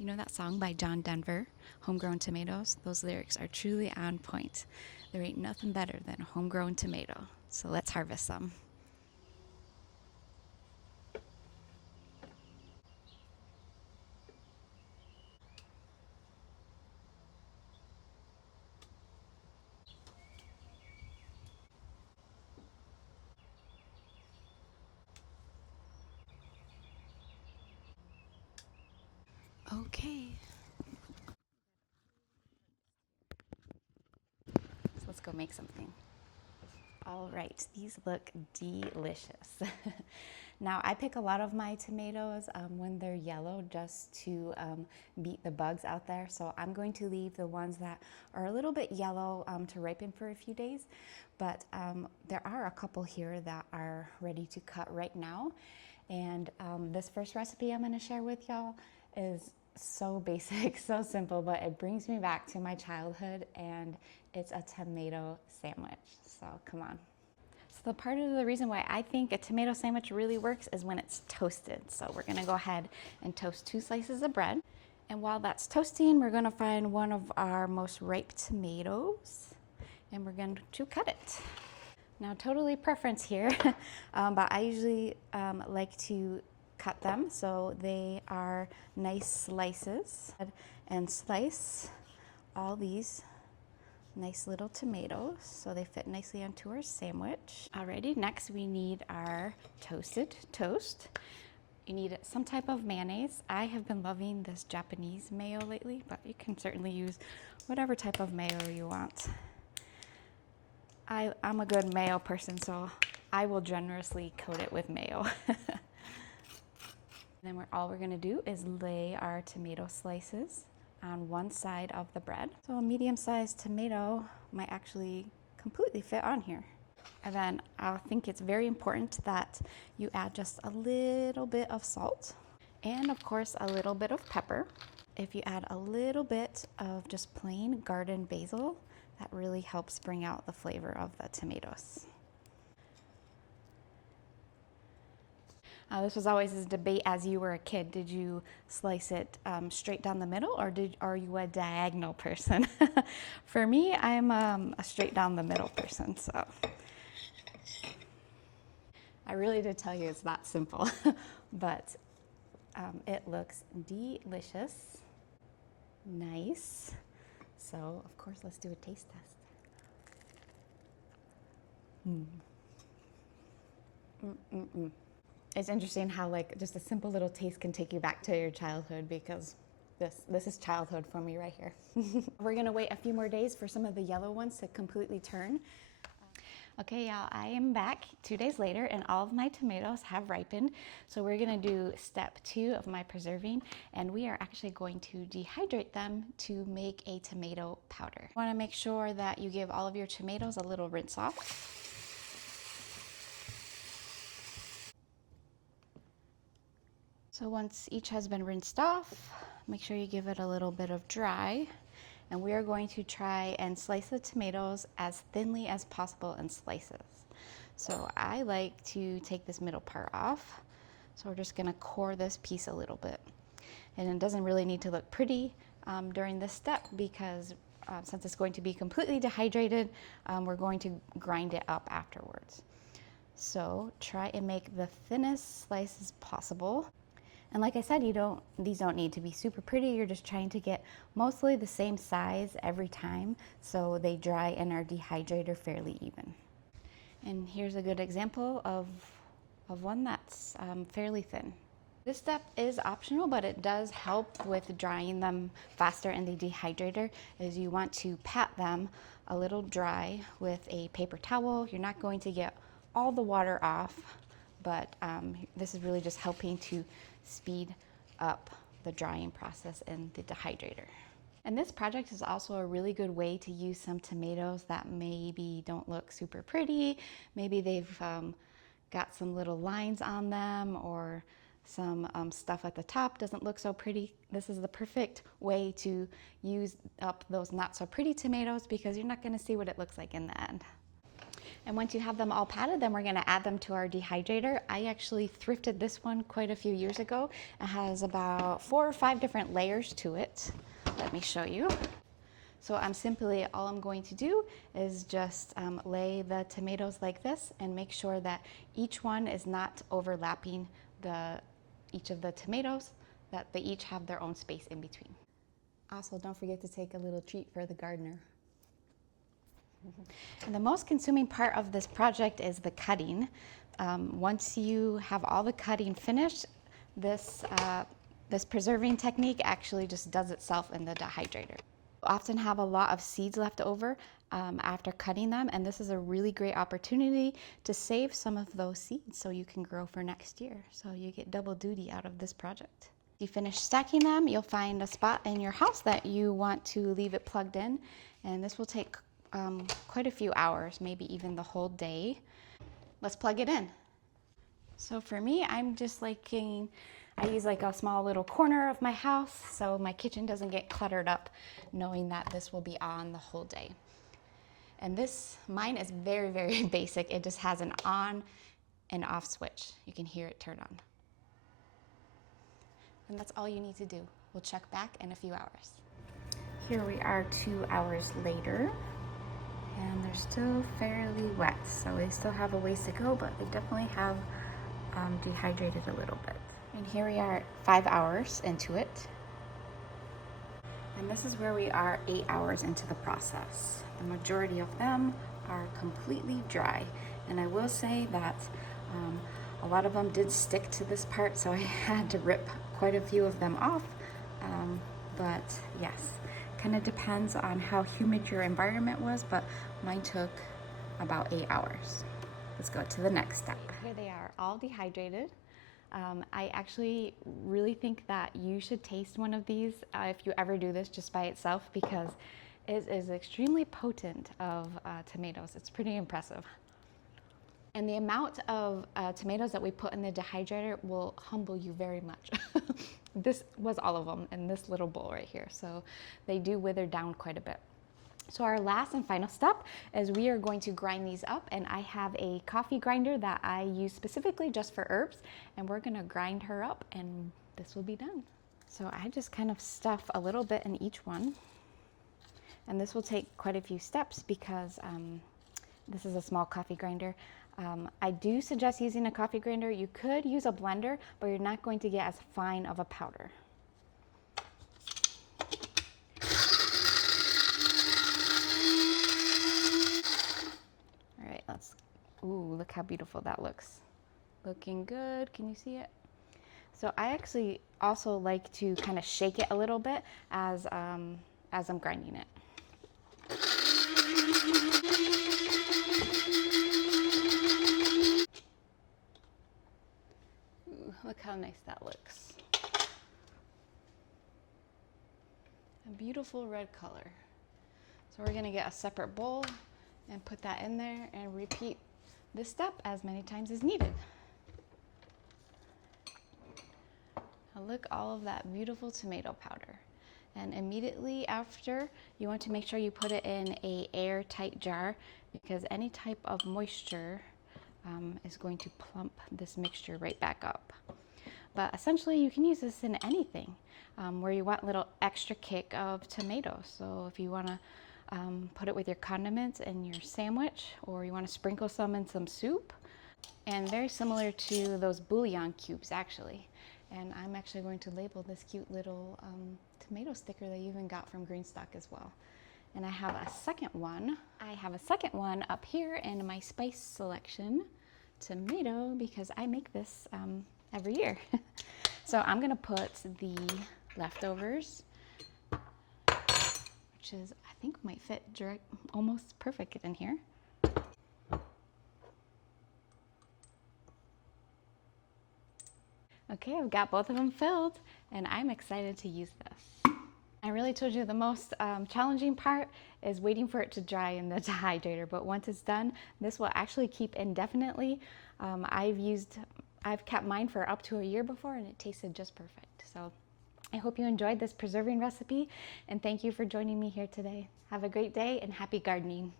You know that song by John Denver, Homegrown Tomatoes? Those lyrics are truly on point. There ain't nothing better than a homegrown tomato. So let's harvest some. Okay. So let's go make something. All right, these look delicious. Now, I pick a lot of my tomatoes when they're yellow just to beat the bugs out there. So I'm going to leave the ones that are a little bit yellow to ripen for a few days. But there are a couple here that are ready to cut right now. And this first recipe I'm going to share with y'all is so basic, so simple, but it brings me back to my childhood, and it's a tomato sandwich. So come on. So the part of the reason why I think a tomato sandwich really works is when it's toasted. So we're gonna go ahead and toast 2 slices of bread. And while that's toasting, we're gonna find one of our most ripe tomatoes and we're going to cut it. Now, totally preference here, but I usually like to cut them so they are nice slices, and slice all these nice little tomatoes so they fit nicely onto our sandwich. Alrighty, next we need our toasted toast. You need some type of mayonnaise. I have been loving this Japanese mayo lately, but you can certainly use whatever type of mayo you want. I'm a good mayo person, so I will generously coat it with mayo. Then all we're gonna do is lay our tomato slices on one side of the bread. So a medium-sized tomato might actually completely fit on here. And then I think it's very important that you add just a little bit of salt and of course a little bit of pepper. If you add a little bit of just plain garden basil, that really helps bring out the flavor of the tomatoes. This was always a debate as you were a kid. Did you slice it straight down the middle, or are you a diagonal person? For me, I'm a straight down the middle person, so. I really did tell you it's that simple, but it looks delicious, nice. So, of course, let's do a taste test. It's interesting how like just a simple little taste can take you back to your childhood, because this is childhood for me right here. We're gonna wait a few more days for some of the yellow ones to completely turn. Okay, y'all, I am back 2 days later and all of my tomatoes have ripened. So we're gonna do step 2 of my preserving, and we are actually going to dehydrate them to make a tomato powder. You wanna make sure that you give all of your tomatoes a little rinse off. So once each has been rinsed off, make sure you give it a little bit of dry. And we are going to try and slice the tomatoes as thinly as possible in slices. So I like to take this middle part off. So we're just gonna core this piece a little bit. And it doesn't really need to look pretty during this step, because since it's going to be completely dehydrated, we're going to grind it up afterwards. So try and make the thinnest slices possible. And like I said, these don't need to be super pretty. You're just trying to get mostly the same size every time so they dry in our dehydrator fairly even. And here's a good example of one that's fairly thin. This step is optional, but it does help with drying them faster in the dehydrator. Is you want to pat them a little dry with a paper towel. You're not going to get all the water off, but this is really just helping to speed up the drying process in the dehydrator. And this project is also a really good way to use some tomatoes that maybe don't look super pretty. Maybe they've got some little lines on them, or some stuff at the top doesn't look so pretty. This is the perfect way to use up those not so pretty tomatoes, because you're not going to see what it looks like in the end. And once you have them all patted, then we're gonna add them to our dehydrator. I actually thrifted this one quite a few years ago. It has about 4 or 5 different layers to it. Let me show you. So all I'm going to do is just lay the tomatoes like this and make sure that each one is not overlapping each of the tomatoes, that they each have their own space in between. Also, don't forget to take a little treat for the gardener. And the most consuming part of this project is the cutting. Once you have all the cutting finished, this preserving technique actually just does itself in the dehydrator. Often have a lot of seeds left over after cutting them, and this is a really great opportunity to save some of those seeds so you can grow for next year. So you get double duty out of this project. You finish stacking them, you'll find a spot in your house that you want to leave it plugged in, and this will take quite a few hours, maybe even the whole day. Let's plug it in. So for me, I use like a small little corner of my house so my kitchen doesn't get cluttered up, knowing that this will be on the whole day. And mine is very, very basic. It just has an on and off switch. You can hear it turn on. And that's all you need to do. We'll check back in a few hours. Here we are 2 hours later, and they're still fairly wet, so they still have a ways to go, but they definitely have dehydrated a little bit. And here we are 5 hours into it. And this is where we are 8 hours into the process. The majority of them are completely dry. And I will say that a lot of them did stick to this part, so I had to rip quite a few of them off. But yes, kind of depends on how humid your environment was, but mine took about 8 hours. Let's go to the next step. Here they are, all dehydrated. I actually really think that you should taste one of these if you ever do this just by itself, because it is extremely potent of tomatoes. It's pretty impressive. And the amount of tomatoes that we put in the dehydrator will humble you very much. This was all of them in this little bowl right here, so they do wither down quite a bit. So our last and final step is we are going to grind these up, and I have a coffee grinder that I use specifically just for herbs, and we're gonna grind her up and this will be done. So I just kind of stuff a little bit in each one, and this will take quite a few steps because this is a small coffee grinder. I do suggest using a coffee grinder. You could use a blender, but you're not going to get as fine of a powder. Ooh, look how beautiful that looks. Looking good. Can you see it? So I actually also like to kind of shake it a little bit as I'm grinding it. Ooh, look how nice that looks. A beautiful red color. So we're gonna get a separate bowl and put that in there and repeat this step as many times as needed. Now look, all of that beautiful tomato powder. And immediately after, you want to make sure you put it in an airtight jar, because any type of moisture is going to plump this mixture right back up. But essentially you can use this in anything where you want a little extra kick of tomatoes. So if you want to put it with your condiments in your sandwich, or you want to sprinkle some in some soup. And very similar to those bouillon cubes actually. And I'm actually going to label this cute little tomato sticker that you even got from GreenStalk as well. And I have a second one. Up here in my spice selection, tomato, because I make this every year. So I'm gonna put the leftovers, which is, I think might fit almost perfect in here. Okay, I've got both of them filled, and I'm excited to use this. I really told you the most challenging part is waiting for it to dry in the dehydrator, but once it's done, this will actually keep indefinitely. I've kept mine for up to a year before, and it tasted just perfect. So I hope you enjoyed this preserving recipe, and thank you for joining me here today. Have a great day and happy gardening.